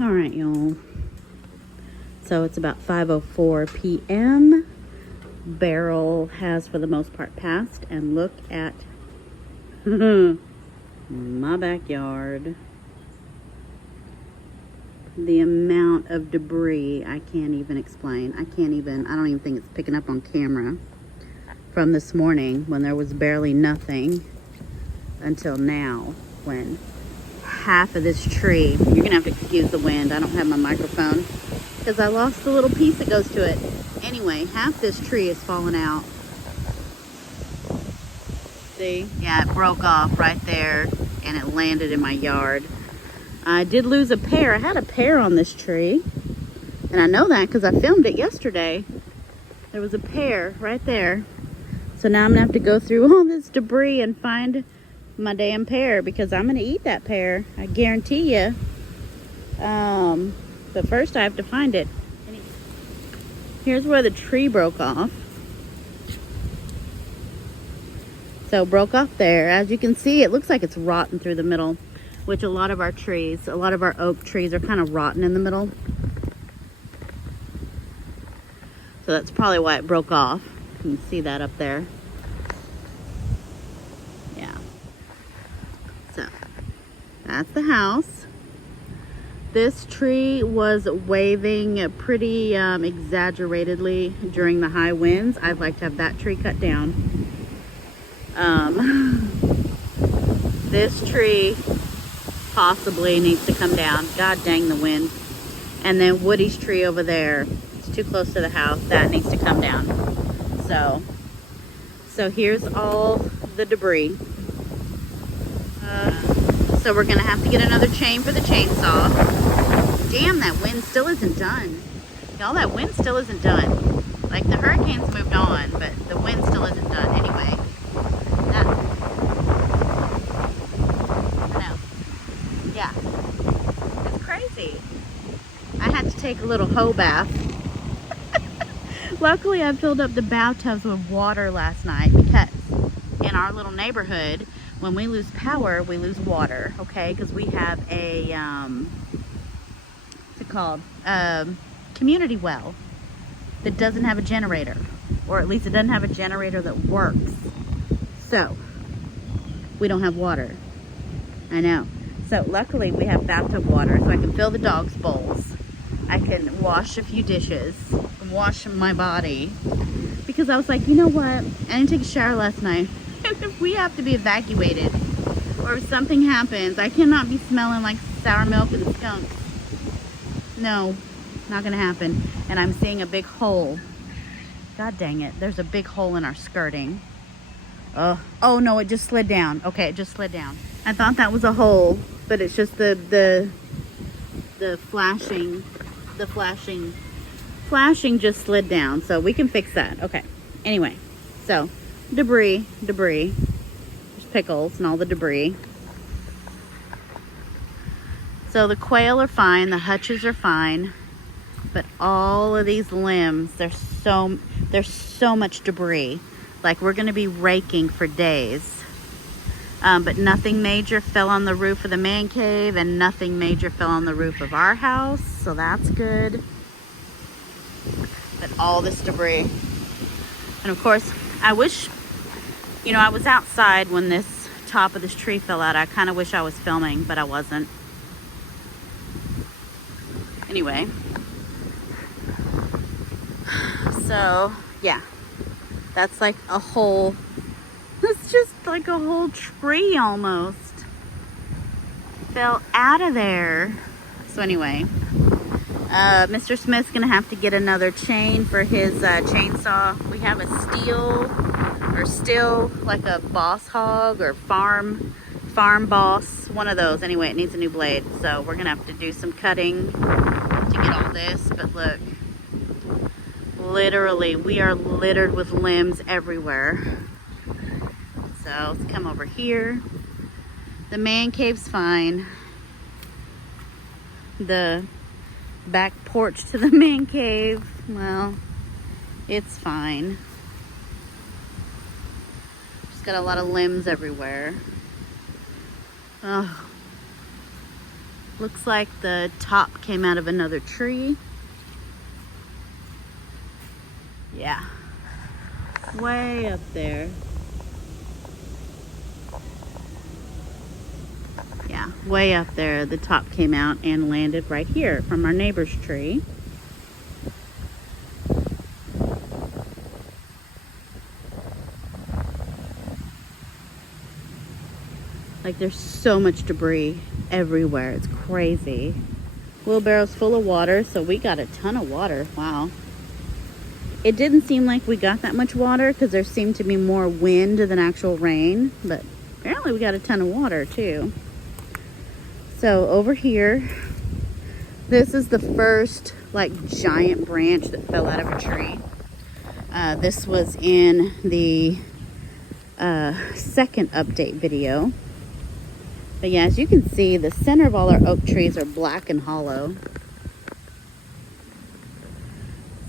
All right, y'all. So it's about 5:04 p.m. Beryl has, for the most part, passed. And look at my backyard. The amount of debris I can't even explain. I don't even think it's picking up on camera from this morning when there was barely nothing until now, when half of this tree, you're gonna have to excuse the wind, I don't have my microphone because I lost the little piece that goes to it. Anyway, half this tree is falling out. See? Yeah, it broke off right there and it landed in my yard. I did lose a pear. I had a pear on this tree, and I know that because I filmed it yesterday. There was a pear right there. So now I'm gonna have to go through all this debris and find my damn pear, because I'm gonna eat that pear, I guarantee you. But first I have to find it. Here's where the tree broke off. So broke off there. As you can see, it looks like it's rotten through the middle, which a lot of our oak trees are kind of rotten in the middle. So that's probably why it broke off. You can see that up there. Yeah. So that's the house. This tree was waving pretty exaggeratedly during the high winds. I'd like to have that tree cut down. This tree possibly needs to come down. God dang the wind. And then Woody's tree over there, it's too close to the house, that needs to come down. So here's all the debris. So we're gonna have to get another chain for the chainsaw. Damn, that wind still isn't done. Y'all, that wind still isn't done. Like, the hurricane's moved on, but the wind still isn't done. Anyway, yeah, it's crazy. I had to take a little hoe bath. Luckily, I filled up the bathtubs with water last night, because in our little neighborhood, when we lose power, we lose water, okay? Because we have a, what's it called? Community well that doesn't have a generator, or at least it doesn't have a generator that works. So we don't have water. I know. So luckily we have bathtub water, so I can fill the dog's bowls. I can wash a few dishes, wash my body, because I was like, you know what? I didn't take a shower last night. If we have to be evacuated, or if something happens, I cannot be smelling like sour milk and skunk. No, not gonna happen. And I'm seeing a big hole. God dang it, there's a big hole in our skirting. Oh no, it just slid down. Okay, it just slid down. I thought that was a hole, but it's just the flashing just slid down, so we can fix that. Okay, anyway, so debris, there's pickles and all the debris. So the quail are fine, the hutches are fine, but all of these limbs, there's so much debris. Like, we're gonna be raking for days. But nothing major fell on the roof of the man cave, and nothing major fell on the roof of our house, so that's good. But all this debris. And of course, I wish, I was outside when this top of this tree fell out. I kind of wish I was filming, but I wasn't. Anyway. So, yeah. That's like a whole, it's just like a whole tree almost fell out of there. So anyway, Mr. Smith's gonna have to get another chain for his chainsaw. We have a still like a boss hog or farm boss, one of those. Anyway, it needs a new blade, so we're gonna have to do some cutting to get all this. But look, literally we are littered with limbs everywhere. So let's come over here. The man cave's fine. The back porch to the man cave, well, it's fine. Just got a lot of limbs everywhere. Oh, Looks like the top came out of another tree. Yeah, way up there. Yeah, way up there, the top came out and landed right here from our neighbor's tree. Like, there's so much debris everywhere. It's crazy. Wheelbarrow's full of water, so we got a ton of water. Wow. It didn't seem like we got that much water because there seemed to be more wind than actual rain, but apparently we got a ton of water too. So over here, this is the first like giant branch that fell out of a tree. This was in the second update video. But yeah, as you can see, the center of all our oak trees are black and hollow.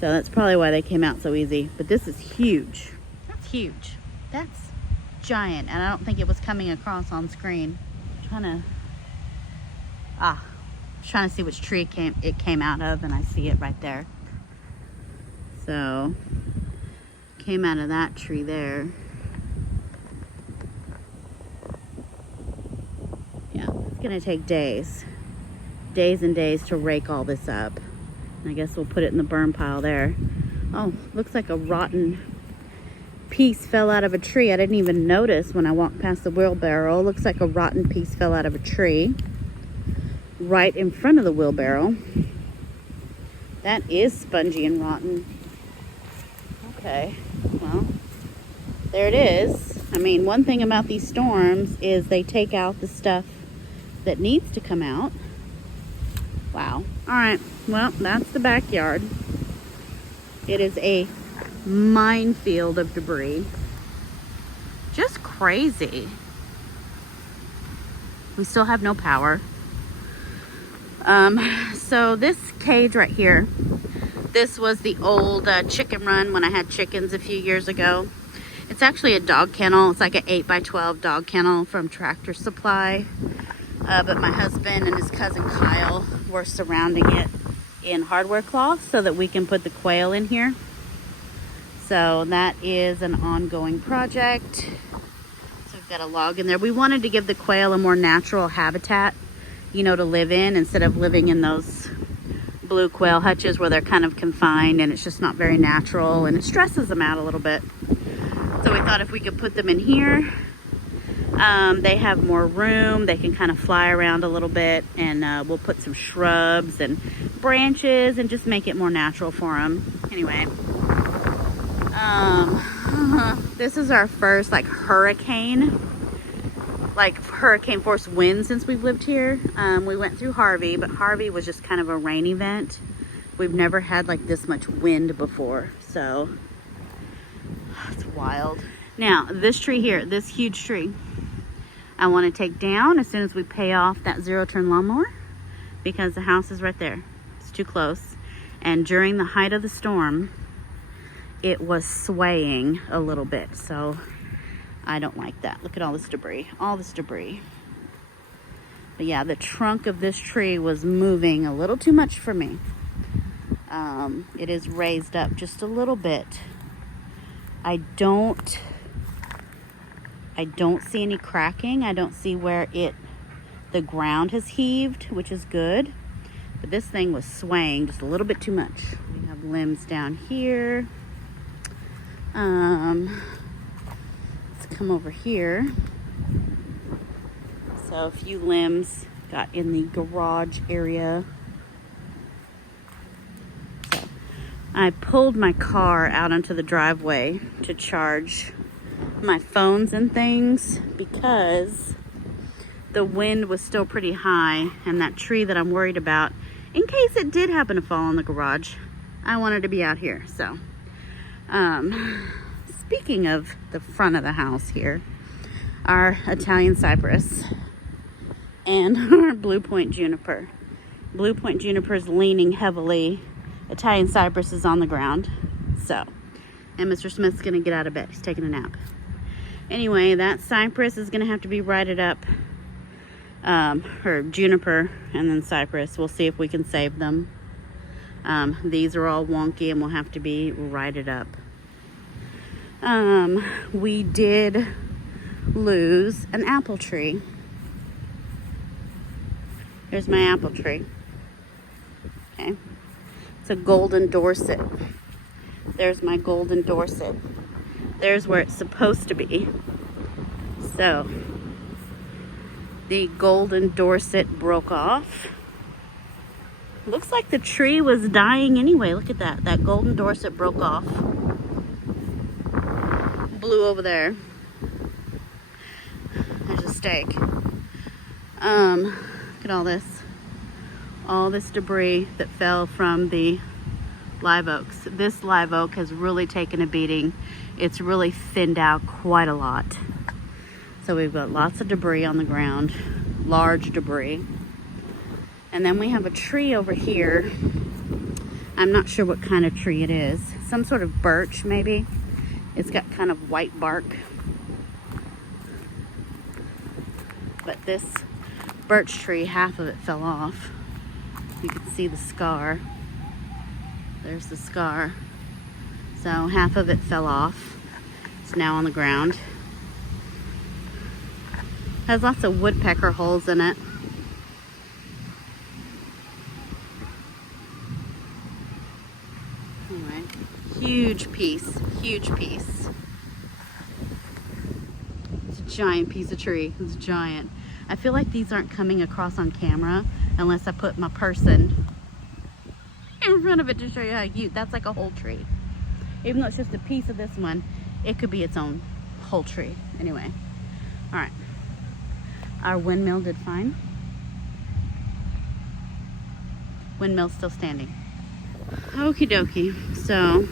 So that's probably why they came out so easy. But this is huge. That's huge. That's giant. And I don't think it was coming across on screen. I'm trying to see which tree it came out of, and I see it right there. So, came out of that tree there. Yeah, it's gonna take days and days to rake all this up. I guess we'll put it in the burn pile there. Oh, looks like a rotten piece fell out of a tree. I didn't even notice when I walked past the wheelbarrow. Looks like a rotten piece fell out of a tree right in front of the wheelbarrow. That is spongy and rotten. Okay, well, there it is. I mean, one thing about these storms is they take out the stuff that needs to come out. Wow. All right, well, that's the backyard. It is a minefield of debris. Just crazy. We still have no power. So this cage right here, this was the old chicken run when I had chickens a few years ago. It's actually a dog kennel. It's like an 8x12 dog kennel from Tractor Supply. But my husband and his cousin Kyle were surrounding it in hardware cloth so that we can put the quail in here. So that is an ongoing project. So we've got a log in there. We wanted to give the quail a more natural habitat, you know, to live in instead of living in those blue quail hutches where they're kind of confined and it's just not very natural and it stresses them out a little bit. So we thought if we could put them in here, they have more room, they can kind of fly around a little bit, and we'll put some shrubs and branches and just make it more natural for them. Anyway, this is our first like hurricane force wind since we've lived here. We went through Harvey, but Harvey was just kind of a rain event. We've never had like this much wind before, so it's wild. Now this tree here, this huge tree, I want to take down as soon as we pay off that zero-turn lawnmower because the house is right there. It's too close. And during the height of the storm, it was swaying a little bit, so I don't like that. Look at all this debris, all this debris. But yeah, the trunk of this tree was moving a little too much for me. It is raised up just a little bit. I don't see any cracking. I don't see where the ground has heaved, which is good. But this thing was swaying just a little bit too much. We have limbs down here. Let's come over here. So a few limbs got in the garage area. So I pulled my car out onto the driveway to charge my phones and things because the wind was still pretty high, and that tree that I'm worried about, in case it did happen to fall in the garage, I wanted to be out here. So speaking of the front of the house here, our Italian cypress and our Blue Point juniper. Blue Point juniper is leaning heavily. Italian cypress is on the ground. So, and Mr. Smith's gonna get out of bed. He's taking a nap. Anyway, that cypress is gonna have to be righted up. or juniper and then cypress. We'll see if we can save them. These are all wonky and will have to be righted up. We did lose an apple tree. Here's my apple tree. Okay. It's a golden Dorset. There's my golden Dorset. There's where it's supposed to be. So, the golden Dorset broke off. Looks like the tree was dying anyway. Look at that. That golden Dorset broke off. Blew over there. There's a stake. Look at all this. All this debris that fell from the live oaks. This live oak has really taken a beating. It's really thinned out quite a lot. So we've got lots of debris on the ground. Large debris. And then we have a tree over here. I'm not sure what kind of tree it is. Some sort of birch, maybe. It's got kind of white bark. But this birch tree, half of it fell off. You can see the scar. There's the scar. So half of it fell off. It's now on the ground. Has lots of woodpecker holes in it. Anyway, huge piece, huge piece. It's a giant piece of tree. It's giant. I feel like these aren't coming across on camera unless I put my person in front of it to show you how cute. That's like a whole tree. Even though it's just a piece of this one, it could be its own whole tree. Anyway, all right. Our windmill did fine. Windmill's still standing. Okie dokie. So,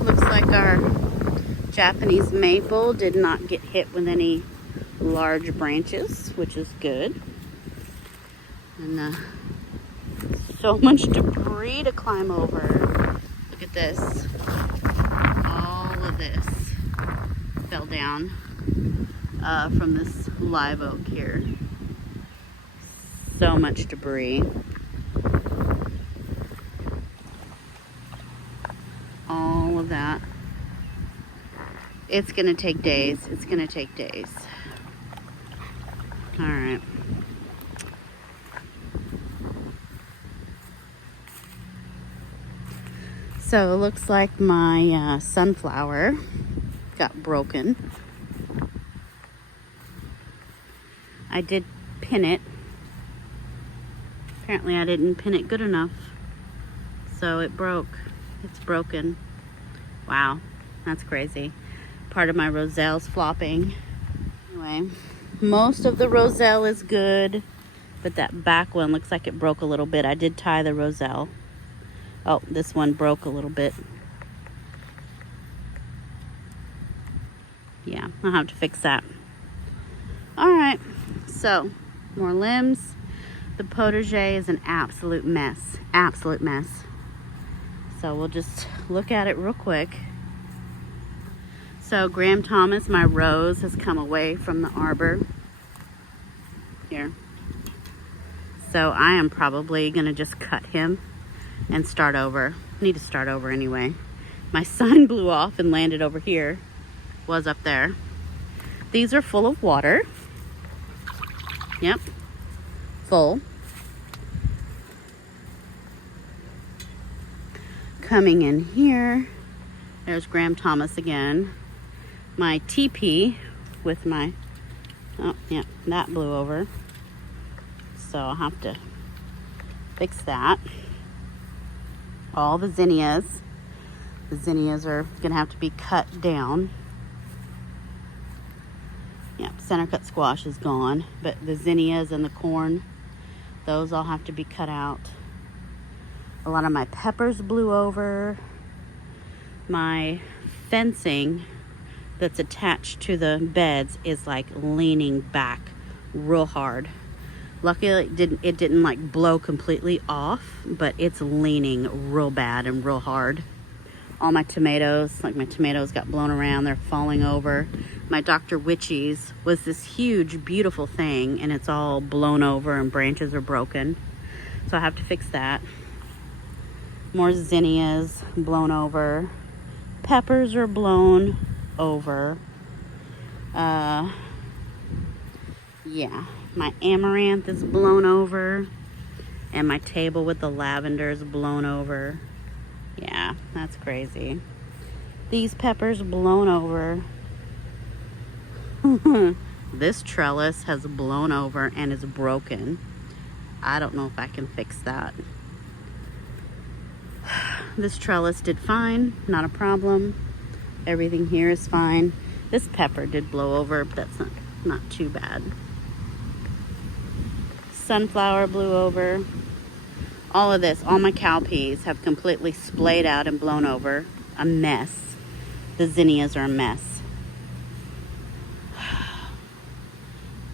looks like our Japanese maple did not get hit with any large branches, which is good. And so much debris to climb over. Look at this. All of this fell down from this live oak here. So much debris. All of that. It's gonna take days. It's gonna take days. All right. So it looks like my sunflower got broken. I did pin it. Apparently I didn't pin it good enough. So it broke. It's broken. Wow, that's crazy. Part of my roselle's flopping. Anyway, most of the roselle is good, but that back one looks like it broke a little bit. I did tie the roselle. Oh, this one broke a little bit. Yeah, I'll have to fix that. All right, so more limbs. The potager is an absolute mess. Absolute mess. So we'll just look at it real quick. So Graham Thomas, my rose, has come away from the arbor. Here. So I am probably gonna just cut him and start over. Need to start over anyway. My sign blew off and landed over here. Was up there. These are full of water. Yep. Full. Coming in here, there's Graham Thomas again. My teepee with my, oh yeah, that blew over. So I'll have to fix that. All the zinnias. The zinnias are gonna have to be cut down. Yep, center cut squash is gone, but the zinnias and the corn, those all have to be cut out. A lot of my peppers blew over. My fencing that's attached to the beds is like leaning back real hard. Luckily it didn't like blow completely off, but it's leaning real bad and real hard. all my tomatoes. Like my tomatoes got blown around. They're falling over. My Dr. Witchy's was this huge, beautiful thing, and it's all blown over and branches are broken. So I have to fix that. More zinnias blown over. Peppers are blown over. Yeah, my amaranth is blown over. And my table with the lavender is blown over. Yeah, that's crazy. These peppers blown over. This trellis has blown over and is broken. I don't know if I can fix that. This trellis did fine, not a problem. Everything here is fine. This pepper did blow over, but that's not too bad. Sunflower blew over. All of this, all my cowpeas have completely splayed out and blown over. A mess. The zinnias are a mess.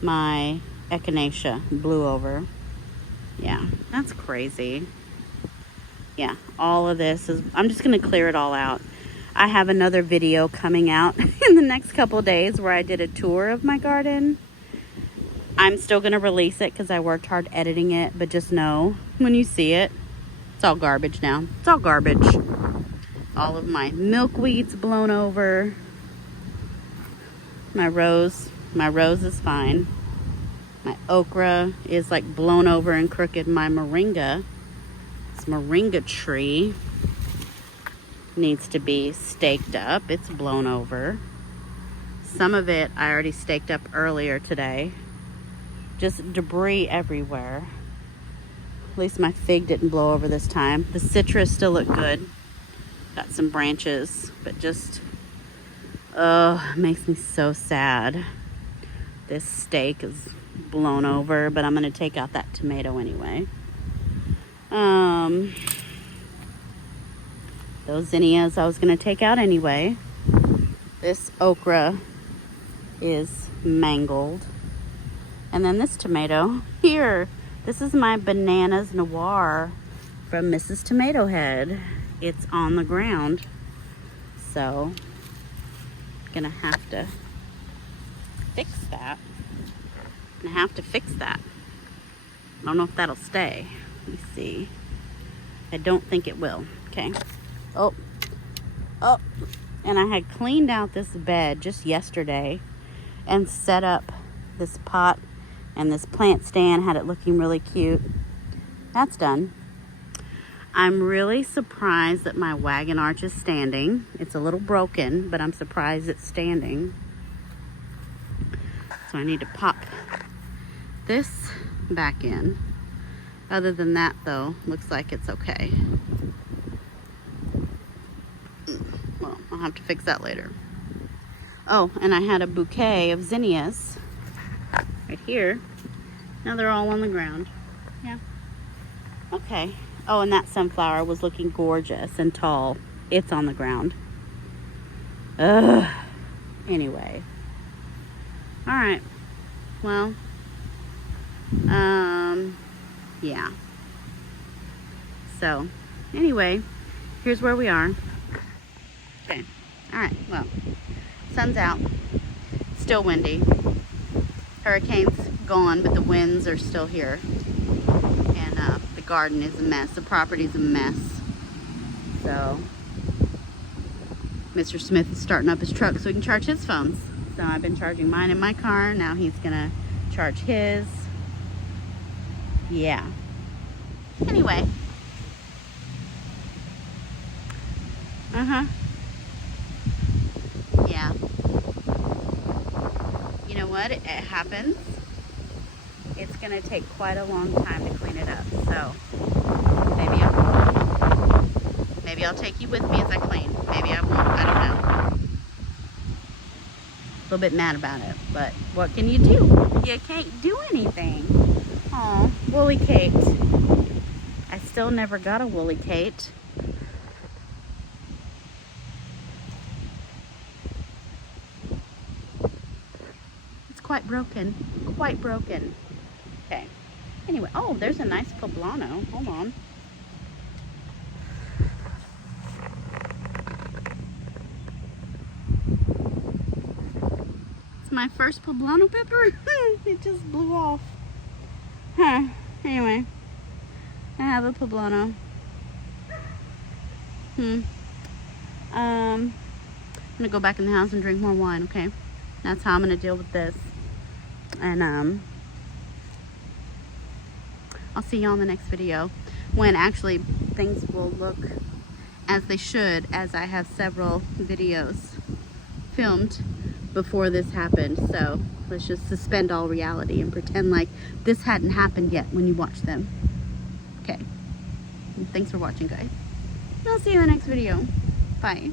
My echinacea blew over. Yeah, that's crazy. Yeah, all of this is, I'm just going to clear it all out. I have another video coming out in the next couple of days where I did a tour of my garden. I'm still going to release it because I worked hard editing it, but just know when you see it, it's all garbage now. It's all garbage. All of my milkweed's blown over. My rose is fine. My okra is like blown over and crooked. My moringa, this moringa tree needs to be staked up. It's blown over. Some of it I already staked up earlier today. Just debris everywhere. At least my fig didn't blow over this time. The citrus still look good. Got some branches, but just, it makes me so sad. This steak is blown over, but I'm gonna take out that tomato anyway. Those zinnias I was gonna take out anyway. This okra is mangled. And then this tomato here, this is my bananas noir from Mrs. Tomato Head. It's on the ground. So, gonna have to fix that. Gonna have to fix that. I don't know if that'll stay. Let me see. I don't think it will. Okay. Oh. And I had cleaned out this bed just yesterday and set up this pot and this plant stand, had it looking really cute. That's done. I'm really surprised that my wagon arch is standing. It's a little broken, but I'm surprised it's standing. So I need to pop this back in. Other than that though, looks like it's okay. Well, I'll have to fix that later. Oh, and I had a bouquet of zinnias right here. Now they're all on the ground. Yeah. Okay. Oh, and that sunflower was looking gorgeous and tall. It's on the ground. Ugh. Anyway. All right. Well, yeah. So, anyway, here's where we are. Okay. All right. Well, sun's out. Still windy. Hurricane's gone, but the winds are still here. And the garden is a mess. The property's a mess. So, Mr. Smith is starting up his truck so he can charge his phones. So I've been charging mine in my car. Now he's gonna charge his. Yeah. Anyway. Yeah. You know what? It happens. It's gonna take quite a long time to clean it up. So maybe I'll take you with me as I clean. Maybe I won't. I don't know. A little bit mad about it, but what can you do? You can't do anything. Aw, Woolly Kate. I still never got a Woolly Kate. It's quite broken. Quite broken. Okay. Anyway, oh, there's a nice poblano. Hold on. my first poblano pepper. It just blew off. Huh. Anyway, I have a poblano. I'm gonna go back in the house and drink more wine, okay? That's how I'm gonna deal with this. And I'll see y'all in the next video, when actually things will look as they should, as I have several videos filmed before this happened. So let's just suspend all reality and pretend like this hadn't happened yet when you watch them. Okay. And thanks for watching, guys. I'll see you in the next video. Bye.